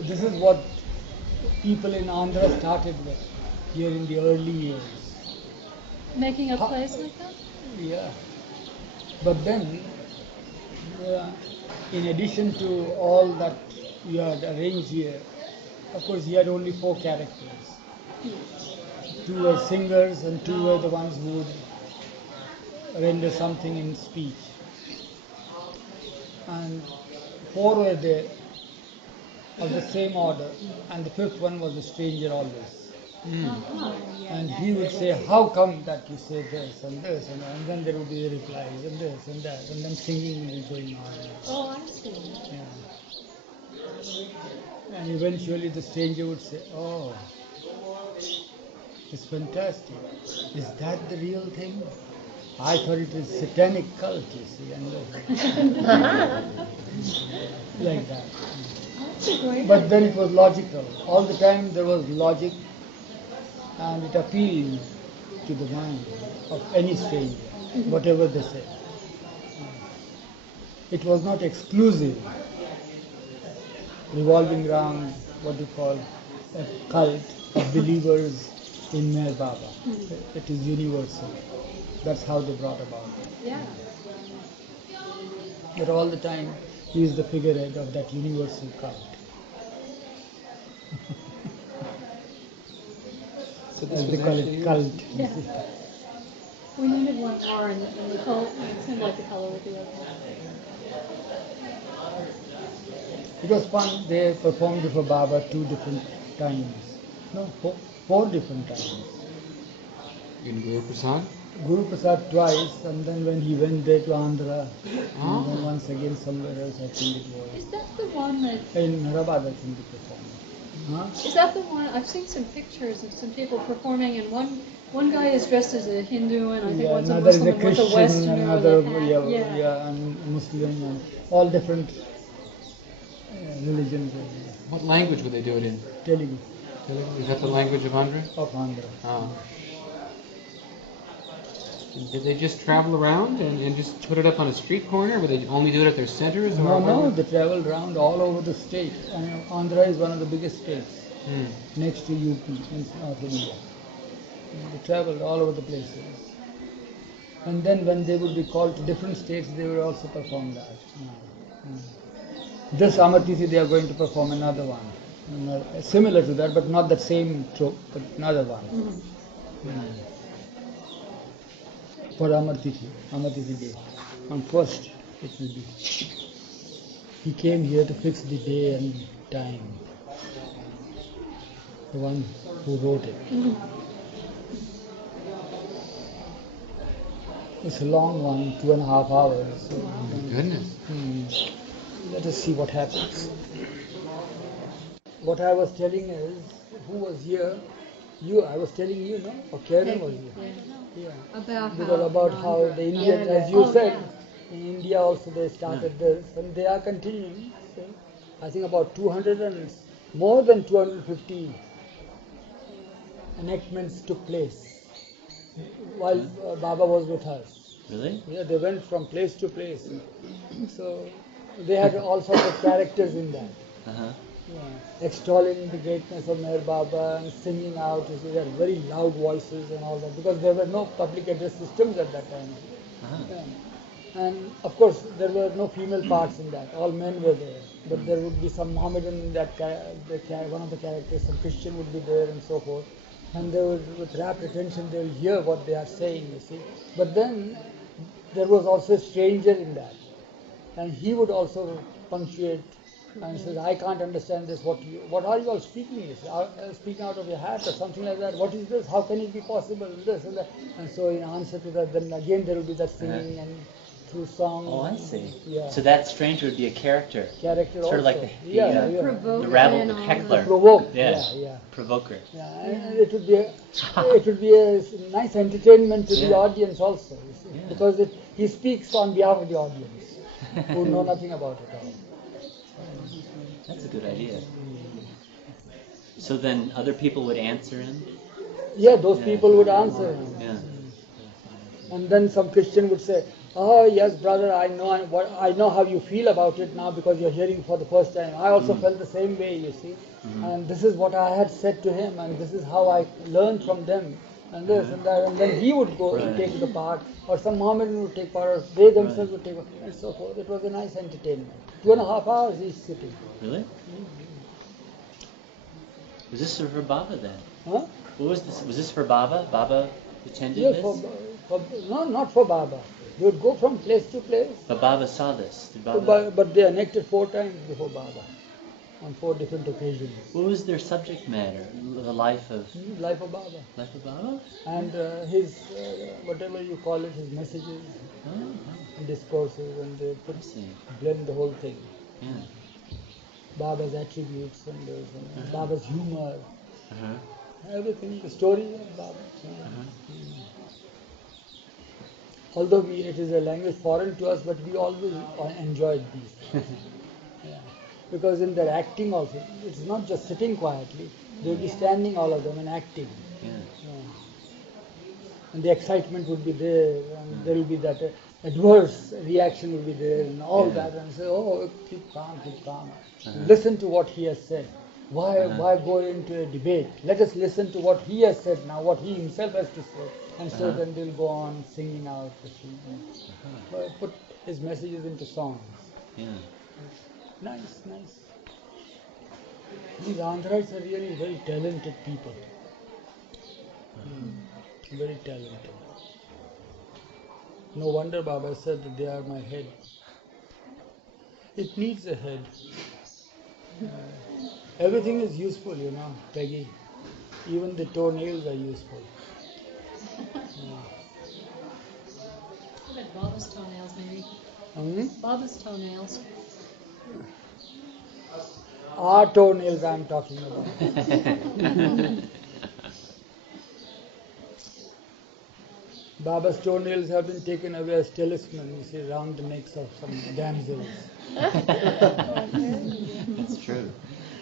this is what people in Andhra started with here in the early years. Making up plays like that? Yeah. But then, in addition to all that you had arranged here, of course, he had only 4 characters. 2 were singers and 2 were the ones who would render something in speech. And 4 were there of the same order, and the 5th one was a stranger always. And he would say, how come that you say this and this, and then there would be the replies and this and that, and then singing will be going on. Oh, I see. Yeah. And eventually the stranger would say, oh, it's fantastic. Is that the real thing? I thought it was satanic cult, you see, and like that. But then it was logical. All the time there was logic, and it appealed to the mind of any stranger, whatever they said. It was not exclusive, revolving around what you call a cult of believers in Meher Baba. It is universal. That's how they brought about it. Yeah. But all the time, he is the figurehead of that universal cult. So this As was they call actually it cult. Yeah. We needed one more, and the color, it seemed like the color would be okay. It was fun. They performed for Baba 2 different times. No, 4 different times. in Guru Prasad? Guru Prasad twice, and then when he went there to Andhra, and then once again somewhere else, I think it was. Is that the one that? In Hyderabad, I think he performed. Huh? Is that the one? I've seen some pictures of some people performing, and one guy is dressed as a Hindu, and I think one's a another Muslim, is a and one's a Christian, Westerner another with a hat. yeah, and Muslim, and all different religions. What language would they do it in? Telugu. Is that the language of Andhra? Of Andhra. Oh. Did they just travel around and just put it up on a street corner? Would they only do it at their centers? No, they traveled around all over the state. And Andhra is one of the biggest states next to UP in North India. They traveled all over the places. And then when they would be called to different states, they would also perform that. This Amartisi, they are going to perform another one. Similar to that, but not the same trope, but another one. For Amartisi Day. On 1st it will be. He came here to fix the day and time. The one who wrote it. It's a long one, 2.5 hours. So Oh my goodness. Let us see what happens. What I was telling is, who was here? I was telling you, no? Or Karen was here. Yeah. About how the Indians, as you said, in India also they started this, and they are continuing. So I think about 200 and more than 250 enactments took place while Baba was with us. Really? Yeah, they went from place to place. So they had all sorts of characters in that. Extolling the greatness of Meher Baba and singing out. They had very loud voices and all that, because there were no public address systems at that time. And of course there were no female parts in that, all men were there, but there would be some Mohammedan in that one of the characters, some Christian would be there and so forth, and they would, with rapt attention, they will hear what they are saying, you see. But then there was also a stranger in that, and he would also punctuate and says, I can't understand this, what are you all speaking? Speaking out of your hat or something like that. What is this? How can it be possible? This and that. And so in answer to that, then again there will be that singing and through song. Oh, I see. Yeah. So that stranger would be a character. Sort also. Of like the rabble, the heckler. Provoke. Yeah. Provoker. Yeah, and it would be a nice entertainment to the audience also, you see, because he speaks on behalf of the audience who know nothing about it all. That's a good idea. So then other people would answer him? Yeah, those people would answer him. Yeah. And then some Christian would say, Oh yes, brother, I know how you feel about it now because you're hearing for the first time. I also felt the same way, you see. And this is what I had said to him, and this is how I learned from them, and this and that. And then he would go and Right. take the part, or some Mohammedan would take part, or they themselves Right. would take part, and so forth. It was a nice entertainment. 2.5 hours each sitting. Really? Was this for Baba then? Huh? What was this? Was this for Baba? Baba attended Yes, this? no, not for Baba. They would go from place to place, But Baba saw this. Did Baba? but they annected 4 times before Baba on 4 different occasions. What was their subject matter? The life of Life of Baba. life of Baba? And his, whatever you call it, his messages Oh, and discourses, and they I see. blend the whole thing. Yeah. Baba's attributes and Baba's humor, Uh-huh. everything, the story of Baba. Uh-huh. Although it is a language foreign to us, but we always enjoyed these things. Yeah. Because in their acting also, it's not just sitting quietly, they'll be standing all of them and acting. Yeah. And the excitement would be there, and there will be that adverse reaction will be there, and all Yeah. that, and say, oh, keep calm, keep calm. Uh-huh. Listen to what he has said. Why, Uh-huh. why go into a debate? Let us listen to what he has said now, what he himself has to say, and so Uh-huh. then they'll go on singing out the thing, put his messages into songs. Yeah. Nice, nice. These Andhras are really very talented people. Very talented. No wonder Baba said that they are my head. It needs a head. Everything is useful, Peggy. Even the toenails are useful. Look at Baba's toenails, maybe. Hmm? Baba's toenails. Our toenails I'm talking about. Baba's toenails have been taken away as talisman, you see, around the necks of some damsels. That's true.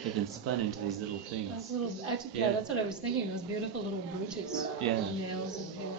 They've been spun into these little Those things. little, actually, Yeah. that's what I was thinking. Those beautiful little brooches. Yeah. Nails and hair.